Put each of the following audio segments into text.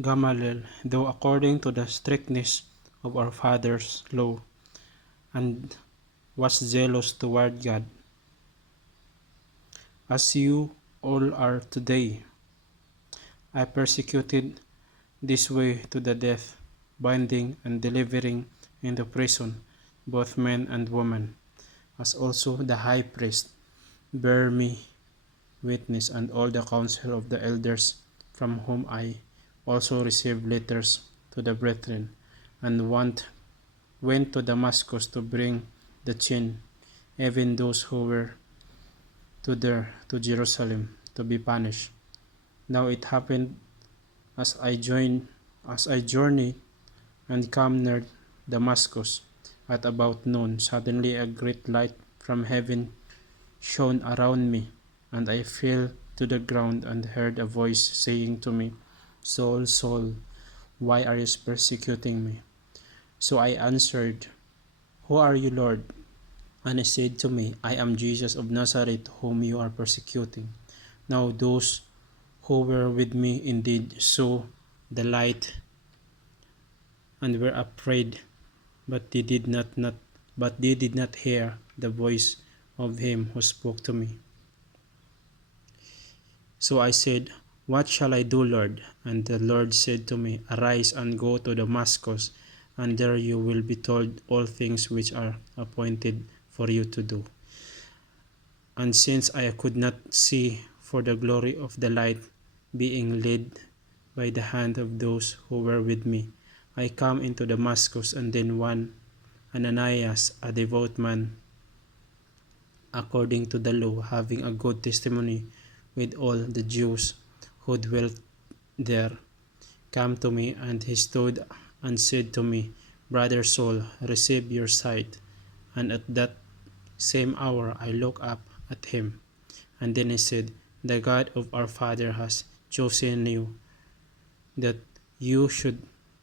Gamaliel, though according to the strictness of our fathers' law, and was zealous toward God, as you all are today. I persecuted this way to the death, binding and delivering into prison both men and women, as also the high priest bear me witness, and all the council of the elders, from whom I also received letters to the brethren, and went to Damascus to bring the chain, even those who were to Jerusalem to be punished. Now it happened as as I journeyed and come near Damascus at about noon, suddenly a great light from heaven shone around me, and I fell to the ground and heard a voice saying to me, Saul, Saul, why are you persecuting me? So I answered, Who are you, Lord? And he said to me, I am Jesus of Nazareth, whom you are persecuting. Now those who were with me indeed saw the light and were afraid, but they did not hear the voice of him who spoke to me. So I said, What shall I do, Lord? And the Lord said to me, Arise and go to Damascus, and there you will be told all things which are appointed for you to do. And since I could not see for the glory of the light, being led by the hand of those who were with me, I come into Damascus, and then one Ananias, a devout man, according to the law, having a good testimony with all the Jews who dwelt there, came to me, and he stood and said to me, Brother Saul, receive your sight. And at that same hour I looked up at him, and then he said, The God of our father has chosen you, that you should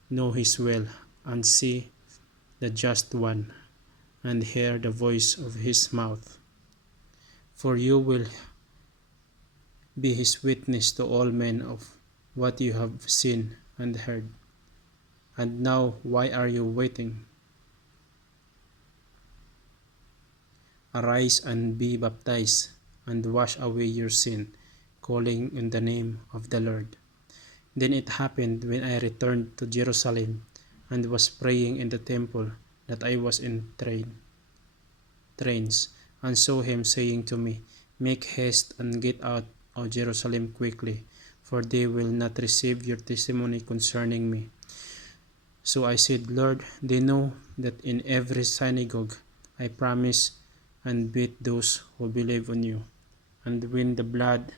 know his will, and see the just one, and hear the voice of his mouth. For you will be his witness to all men of what you have seen and heard. And now, why are you waiting? Arise and be baptized, and wash away your sin, calling in the name of the Lord. Then it happened when I returned to Jerusalem and was praying in the temple that I was in trains, and saw him saying to me, Make haste and get out of Jerusalem quickly, for they will not receive your testimony concerning me. So I said, Lord, they know that in every synagogue I promise and beat those who believe on you. And when the blood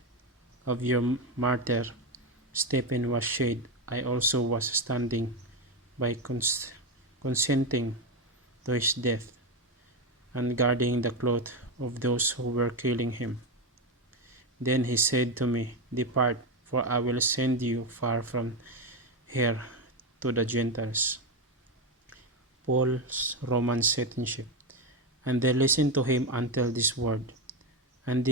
of your martyr Stephen was shed, I also was standing by consenting to his death, and guarding the cloth of those who were killing him. Then he said to me, Depart, for I will send you far from here to the Gentiles. Paul's Roman citizenship. And they listened to him until this word. And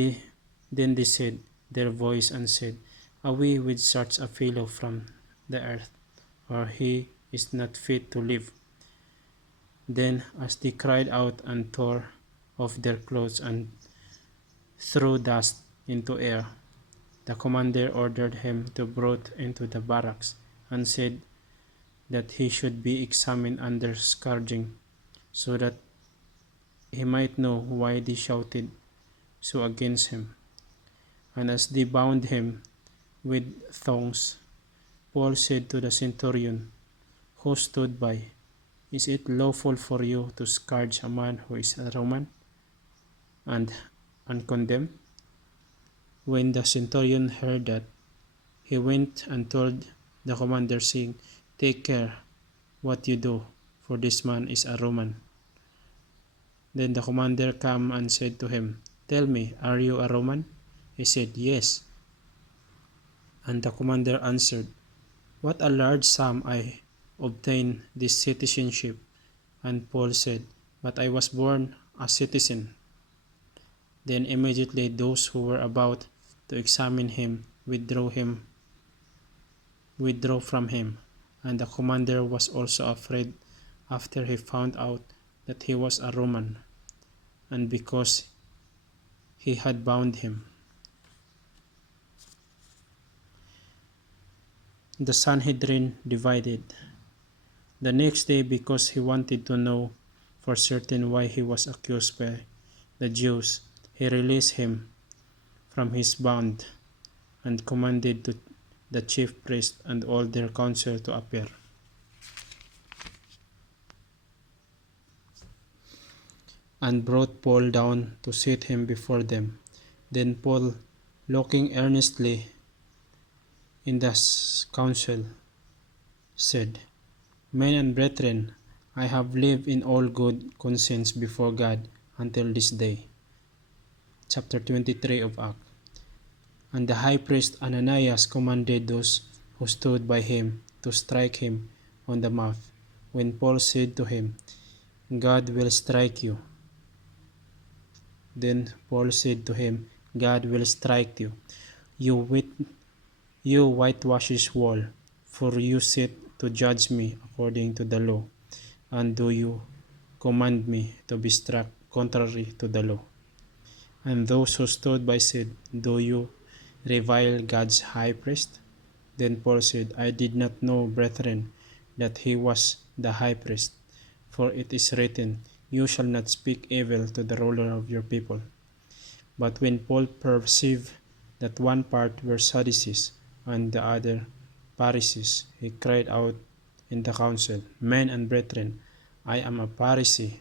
then they said their voice and said, Away with such a fellow from the earth, for he is not fit to live. Then as they cried out and tore off their clothes and threw dust into air, the commander ordered him to be brought into the barracks, and said that he should be examined under scourging, so that he might know why they shouted so against him. And as they bound him with thongs, Paul said to the centurion who stood by, Is it lawful for you to scourge a man who is a Roman and uncondemned? When the centurion heard that, he went and told the commander, saying, Take care what you do, for this man is a Roman. Then the commander came and said to him, Tell me, are you a Roman? He said, Yes. And the commander answered, What a large sum I obtained this citizenship. And Paul said, But I was born a citizen. Then immediately those who were about to examine him withdrew him withdrew from him, and the commander was also afraid after he found out that he was a Roman, and because he had bound him. The Sanhedrin divided. The next day, because he wanted to know for certain why he was accused by the Jews, he released him from his bond and commanded the chief priest and all their council to appear. And brought Paul down to sit him before them. Then Paul, looking earnestly in the council, said, Men and brethren, I have lived in all good conscience before God until this day. Chapter 23 of Acts. And the high priest Ananias commanded those who stood by him to strike him on the mouth, when Paul said to him, God will strike you. Then Paul said to him, God will strike you, you whitewashed wall, for you sit to judge me according to the law, and do you command me to be struck contrary to the law? And those who stood by said, Do you revile God's high priest? Then Paul said, I did not know, brethren, that he was the high priest. For it is written, You shall not speak evil to the ruler of your people. But when Paul perceived that one part were Sadducees and the other Pharisees, he cried out in the council, Men and brethren, I am a Pharisee,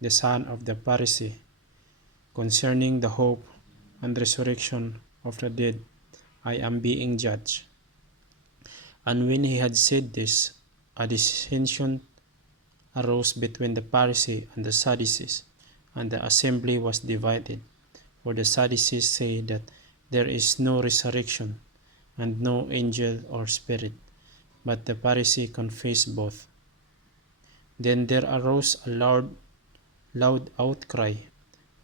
the son of the Pharisee. Concerning the hope and resurrection of the dead, I am being judged. And when he had said this, a dissension arose between the Pharisees and the Sadducees, and the assembly was divided. For the Sadducees say that there is no resurrection, and no angel or spirit, but the Pharisees confess both. Then there arose a loud outcry,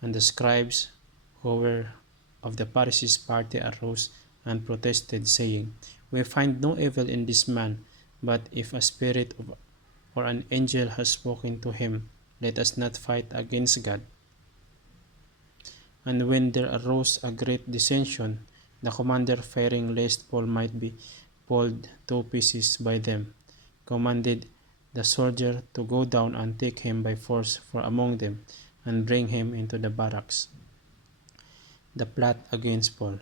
and the scribes who were of the Pharisees' party arose and protested, saying, We find no evil in this man, but if a spirit or an angel has spoken to him, let us not fight against God. And when there arose a great dissension, the commander, fearing lest Paul might be pulled to pieces by them, commanded the soldier to go down and take him by force from among them, and bring him into the barracks. The plot against Paul.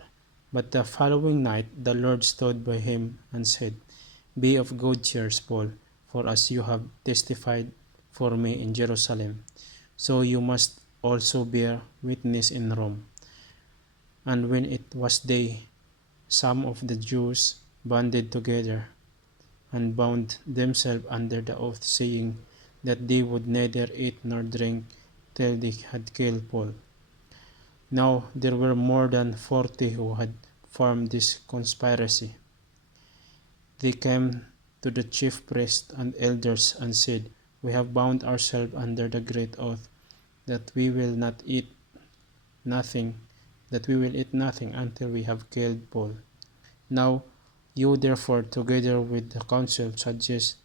But the following night the Lord stood by him and said, Be of good cheer, Paul, for as you have testified for me in Jerusalem, so you must also bear witness in Rome. And when it was day, some of the Jews banded together and bound themselves under the oath, saying that they would neither eat nor drink till they had killed Paul. Now there were more than 40 who had formed this conspiracy. They came to the chief priests and elders and said, We have bound ourselves under the great oath that we will eat nothing until we have killed Paul. Now you therefore, together with the council, suggest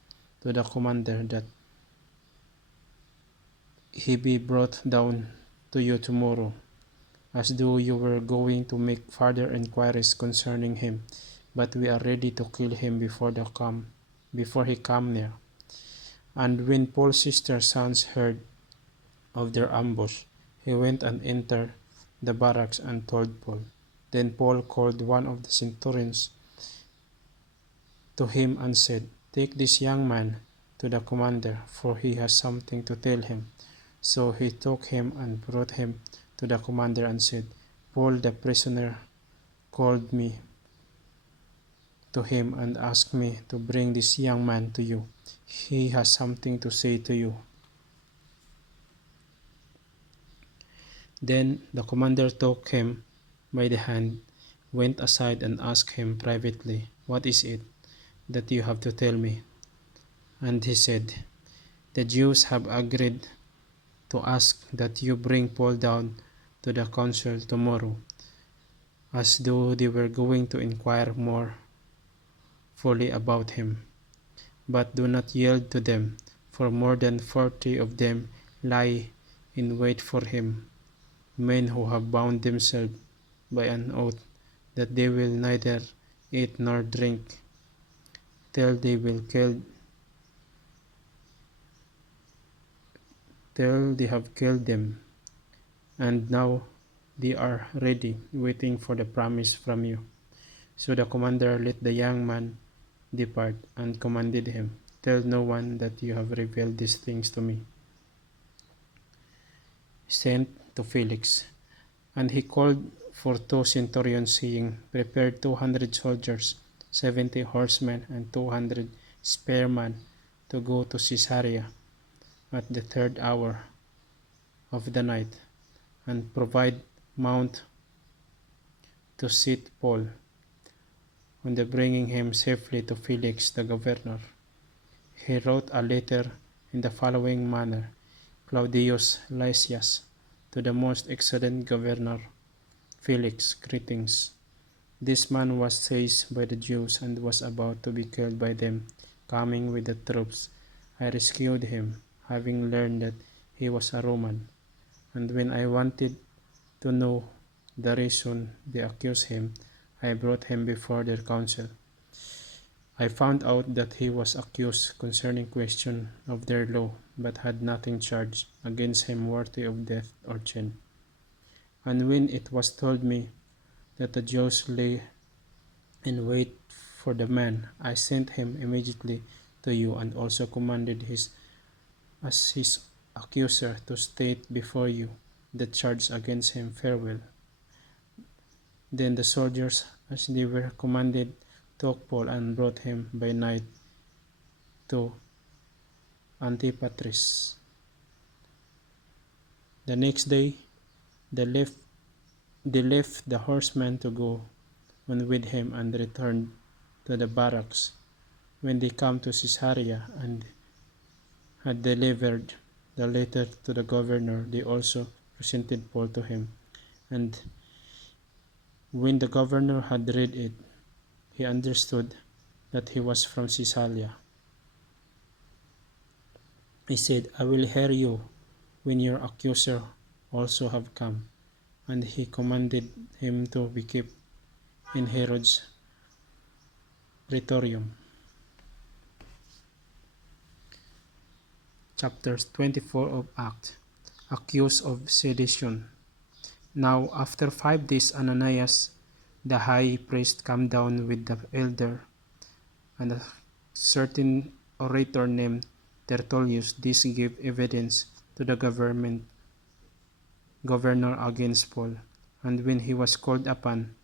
to the commander that he be brought down to you tomorrow, as though you were going to make further inquiries concerning him, but we are ready to kill him before he come near. And when Paul's sister's sons heard of their ambush, he went and entered the barracks and told Paul. Then Paul called one of the centurions to him and said, Take this young man to the commander, for he has something to tell him. So he took him and brought him to the commander and said, Paul the prisoner called me to him and asked me to bring this young man to you. He has something to say to you. Then the commander took him by the hand, went aside and asked him privately, What is it that you have to tell me? And he said, The Jews have agreed to ask that you bring Paul down to the council tomorrow, as though they were going to inquire more fully about him. But do not yield to them, for more than 40 of them lie in wait for him, men who have bound themselves by an oath that they will neither eat nor drink till they will kill till they have killed them. And now they are ready, waiting for the promise from you. So the commander let the young man depart, and commanded him, tell no one that you have revealed these things to me. Sent to Felix. And he called for 2 centurions, saying, prepare 200 soldiers, 70 horsemen, and 200 spearmen to go to Caesarea at the third hour of the night, and provide mount to seat Paul, on the bringing him safely to Felix the governor. He wrote a letter in the following manner: Claudius Lysias, to the most excellent governor Felix, greetings. This man was seized by the Jews and was about to be killed by them. Coming with the troops, I rescued him, having learned that he was a Roman. And when I wanted to know the reason they accused him, I brought him before their council. I found out that he was accused concerning question of their law, but had nothing charged against him worthy of death or chain. And when it was told me that the Jews lay in wait for the man, I sent him immediately to you, and also commanded his accuser to state before you the charge against him farewell. Then the soldiers, as they were commanded, took Paul and brought him by night to Antipatris. The next day they left the horsemen to go on with him and returned to the barracks. When they came to Caesarea and had delivered the letter to the governor, they also presented Paul to him. And when the governor had read it, he understood that he was from Caesarea. He said, I will hear you when your accuser also have come. And he commanded him to be kept in Herod's praetorium. Chapters 24 of Acts. Accused of sedition. Now after 5 days Ananias the high priest came down with the elder and a certain orator named Tertullus. This gave evidence to the governor against Paul. And when he was called upon,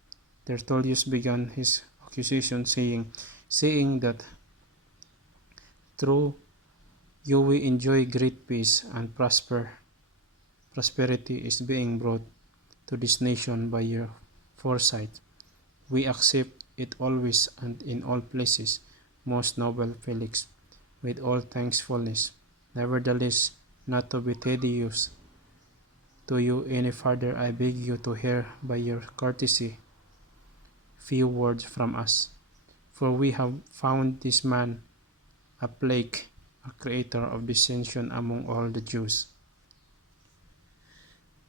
Tertullus began his accusation, saying that through you we enjoy great peace, and prosperity is being brought to this nation by your foresight. We accept it always and in all places, most noble Felix, with all thankfulness. Nevertheless, not to be tedious to you any further, I beg you to hear by your courtesy few words from us. For we have found this man a plague, a creator of dissension among all the Jews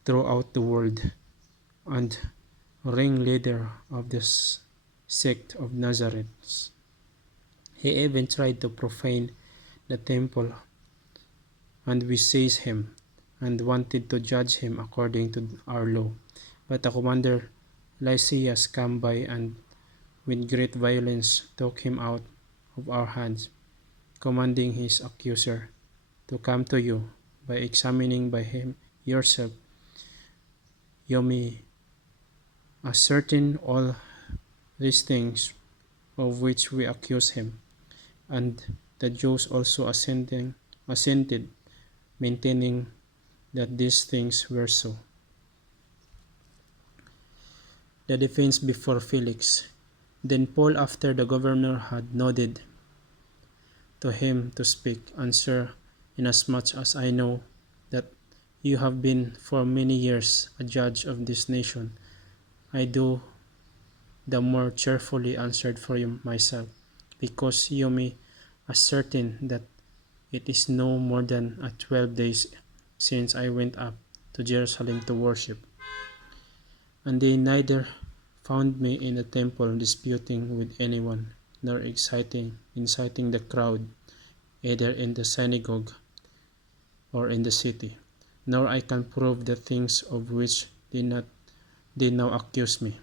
throughout the world, and ringleader of this sect of Nazareth. He even tried to profane the temple, and we seized him, and wanted to judge him according to our law. But the commander Lysias came by, and with great violence took him out of our hands, commanding his accuser to come to you. By examining by him yourself, you may ascertain all these things of which we accuse him. And the Jews also assented, maintaining that these things were so. The defense before Felix. Then Paul, after the governor had nodded to him to speak, answered, inasmuch as I know that you have been for many years a judge of this nation, I do the more cheerfully answered for myself, because you may ascertain that it is no more than 12 days since I went up to Jerusalem to worship. And they neither found me in the temple disputing with anyone, nor inciting the crowd, either in the synagogue or in the city. Nor I can prove the things of which they now accuse me.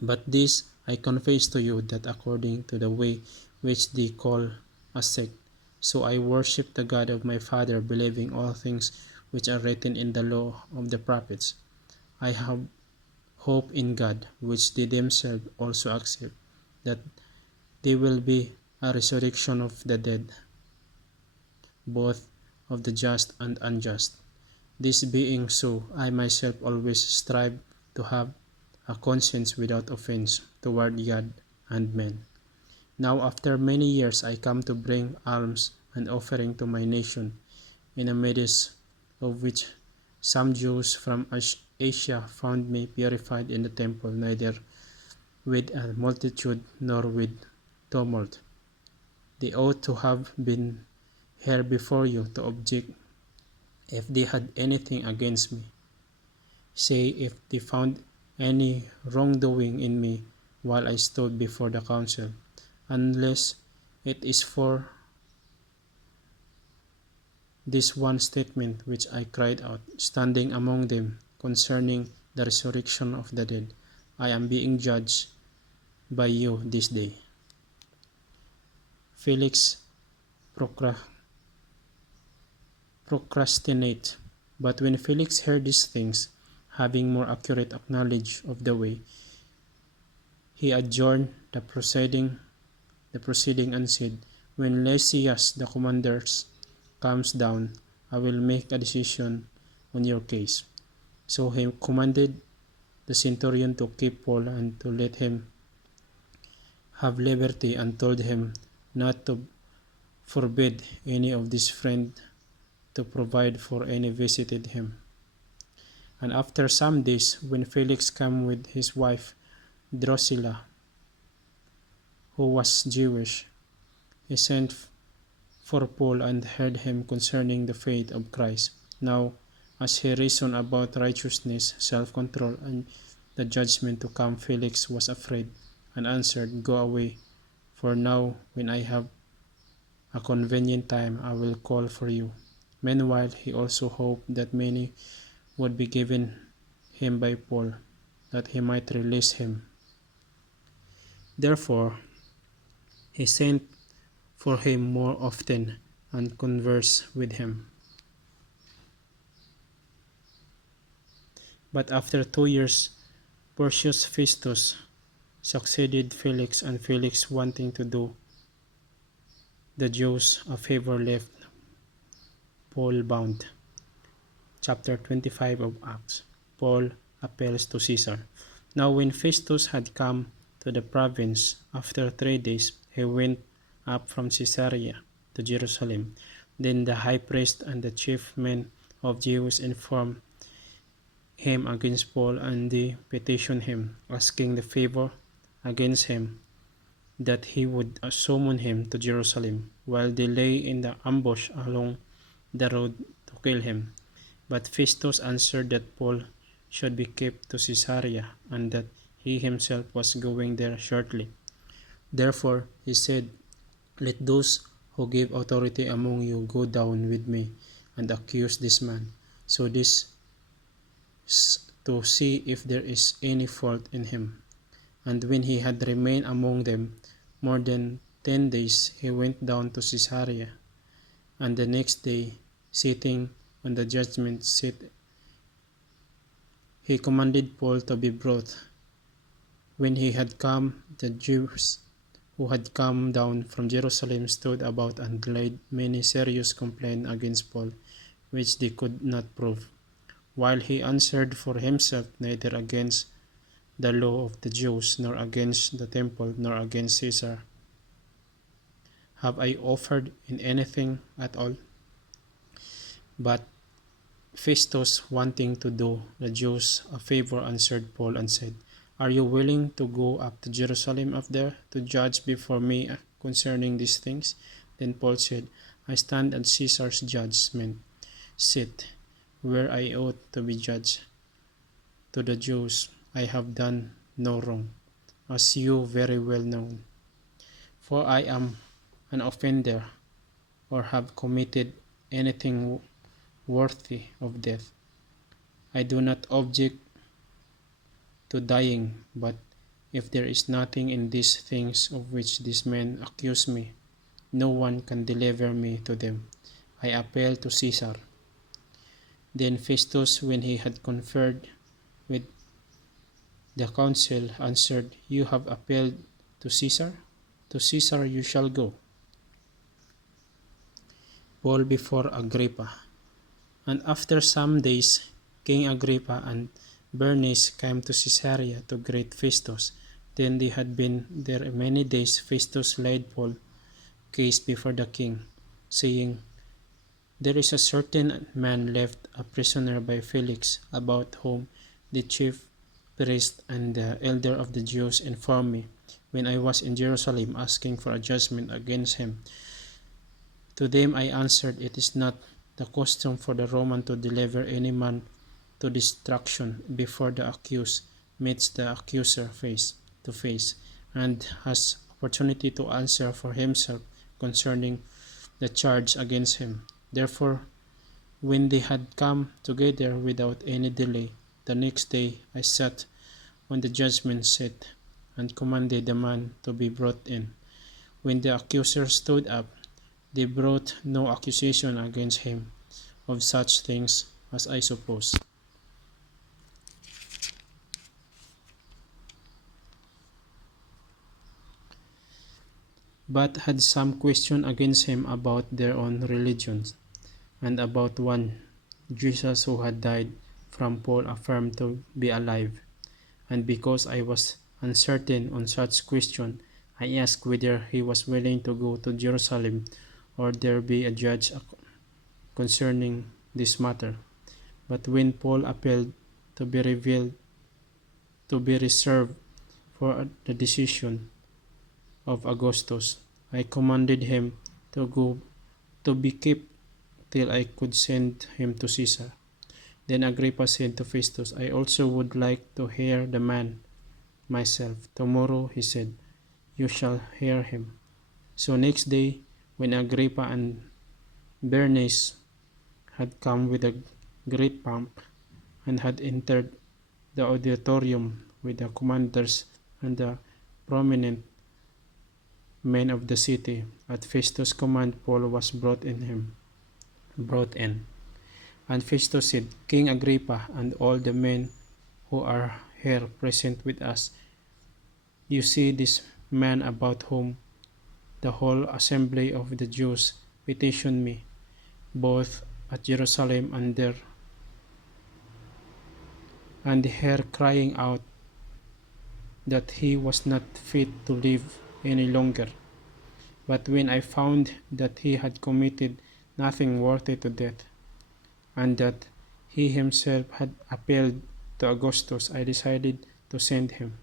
But this I confess to you, that according to the way which they call a sect, so I worship the God of my father, believing all things which are written in the law of the prophets. I have hope in God, which they themselves also accept, that there will be a resurrection of the dead, both of the just and unjust. This being so, I myself always strive to have a conscience without offense toward God and men. Now after many years I come to bring alms and offering to my nation, in the midst of which some Jews from Asia found me purified in the temple, neither with a multitude nor with tumult. They ought to have been here before you to object if they had anything against me. Say, if they found any wrongdoing in me while I stood before the council, unless it is for this one statement which I cried out, standing among them, concerning the resurrection of the dead. I am being judged by you this day. Felix procrastinate. But when Felix heard these things, having more accurate knowledge of the way, he adjourned the proceeding and said, when Lysias the commander comes down, I will make a decision on your case. So he commanded the centurion to keep Paul and to let him have liberty, and told him not to forbid any of his friends to provide for any visited him. And after some days, when Felix came with his wife Drusilla, who was Jewish, he sent for Paul and heard him concerning the faith of Christ. Now, as he reasoned about righteousness, self-control, and the judgment to come, Felix was afraid, and answered, go away, for now, when I have a convenient time, I will call for you. Meanwhile, he also hoped that many would be given him by Paul, that he might release him. Therefore, he sent for him more often and conversed with him. But after 2 years, Porcius Festus succeeded Felix, and Felix, wanting to do the Jews a favor, left Paul bound. Chapter 25 of Acts. Paul appeals to Caesar. Now when Festus had come to the province, after 3 days, he went up from Caesarea to Jerusalem. Then the high priest and the chief men of Jews informed him against Paul, and they petitioned him, asking the favor against him, that he would summon him to Jerusalem, while they lay in the ambush along the road to kill him. But Festus answered that Paul should be kept to Caesarea, and that he himself was going there shortly. Therefore he said, let those who give authority among you go down with me and accuse this man, so this to see if there is any fault in him. And when he had remained among them more than 10 days, he went down to Caesarea. And the next day, sitting on the judgment seat, he commanded Paul to be brought. When he had come, the Jews who had come down from Jerusalem stood about and laid many serious complaints against Paul, which they could not prove, while he answered for himself, neither against the law of the Jews, nor against the temple, nor against Caesar have I offered in anything at all. But Festus, wanting to do the Jews a favor, answered Paul and said, are you willing to go up to Jerusalem up there to judge before me concerning these things? Then Paul said, I stand at Caesar's judgment seat, where I ought to be judged. To the Jews I have done no wrong, as you very well know. For I am an offender, or have committed anything worthy of death. I do not object to dying, but if there is nothing in these things of which these men accuse me, no one can deliver me to them. I appeal to Caesar. Then Festus, when he had conferred with the council, answered, You have appealed to Caesar? To Caesar you shall go. Paul before Agrippa. And after some days, King Agrippa and Bernice came to Caesarea to greet Festus. Then they had been there many days. Festus laid Paul's case before the king, saying, There is a certain man left a prisoner by Felix, about whom the chief priest and the elder of the Jews informed me, when I was in Jerusalem asking for a judgment against him. To them I answered, It is not the custom for the Roman to deliver any man to destruction before the accused meets the accuser face to face, and has opportunity to answer for himself concerning the charge against him. Therefore, when they had come together without any delay, the next day I sat on the judgment seat and commanded the man to be brought in. When the accuser stood up, they brought no accusation against him of such things as I suppose, but had some question against him about their own religions, and about one, Jesus, who had died, from Paul affirmed to be alive. And because I was uncertain on such question, I asked whether he was willing to go to Jerusalem, or there be a judge concerning this matter. But when Paul appealed to be reserved for the decision of Augustus, I commanded him to go to be kept till I could send him to Caesar. Then Agrippa said to Festus, I also would like to hear the man myself. Tomorrow, he said, you shall hear him. So next day, when Agrippa and Bernice had come with a great pomp, and had entered the auditorium with the commanders and the prominent men of the city, at Festus' command Paul was brought in. And Festus said, King Agrippa and all the men who are here present with us, you see this man about whom the whole assembly of the Jews petitioned me, both at Jerusalem and here, crying out that he was not fit to live any longer. But when I found that he had committed nothing worthy to death, and that he himself had appealed to Augustus, I decided to send him.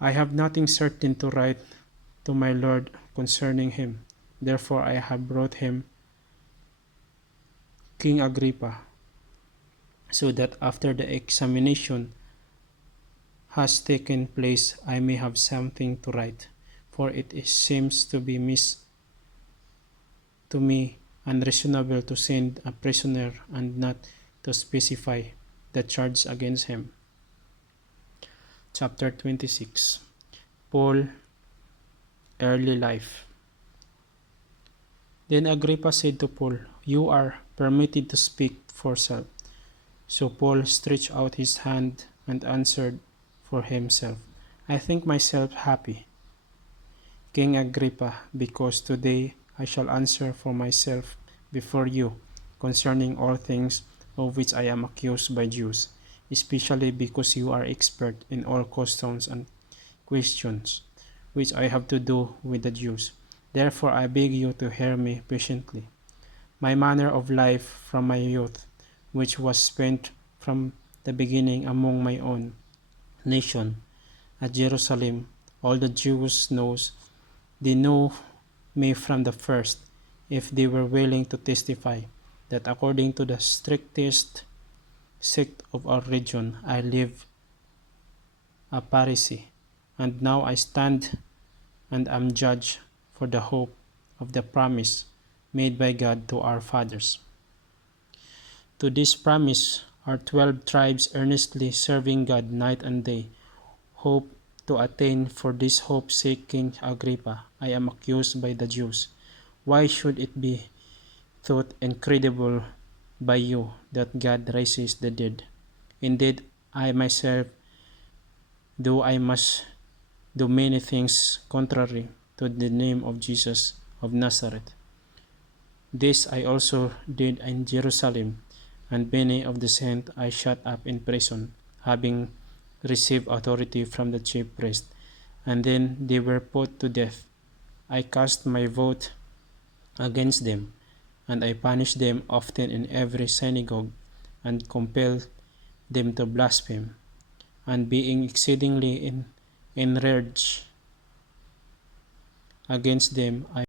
I have nothing certain to write to my Lord concerning him. Therefore I have brought him, King Agrippa, so that after the examination has taken place, I may have something to write. For it seems to be to me unreasonable to send a prisoner and not to specify the charge against him. Chapter 26. Paul, early life. Then Agrippa said to Paul, You are permitted to speak for self. So Paul stretched out his hand and answered for himself, I think myself happy, King Agrippa, because today I shall answer for myself before you concerning all things of which I am accused by Jews, especially because you are expert in all customs and questions which I have to do with the Jews. Therefore I beg you to hear me patiently. My manner of life from my youth, which was spent from the beginning among my own nation at Jerusalem, all the Jews knows, They knew me from the first, if they were willing to testify that according to the strictest sect of our region, I live a Pharisee, and now I stand and am judged for the hope of the promise made by God to our fathers. To this promise, our 12 tribes earnestly serving God night and day, hope to attain. For this hope seeking Agrippa, I am accused by the Jews. Why should it be thought incredible by you that God raises the dead? Indeed, I myself, though I must do many things contrary to the name of Jesus of Nazareth. This I also did in Jerusalem, and many of the saints I shut up in prison, having received authority from the chief priest, and then they were put to death. I cast my vote against them, and I punished them often in every synagogue, and compelled them to blaspheme. And being exceedingly enraged against them, I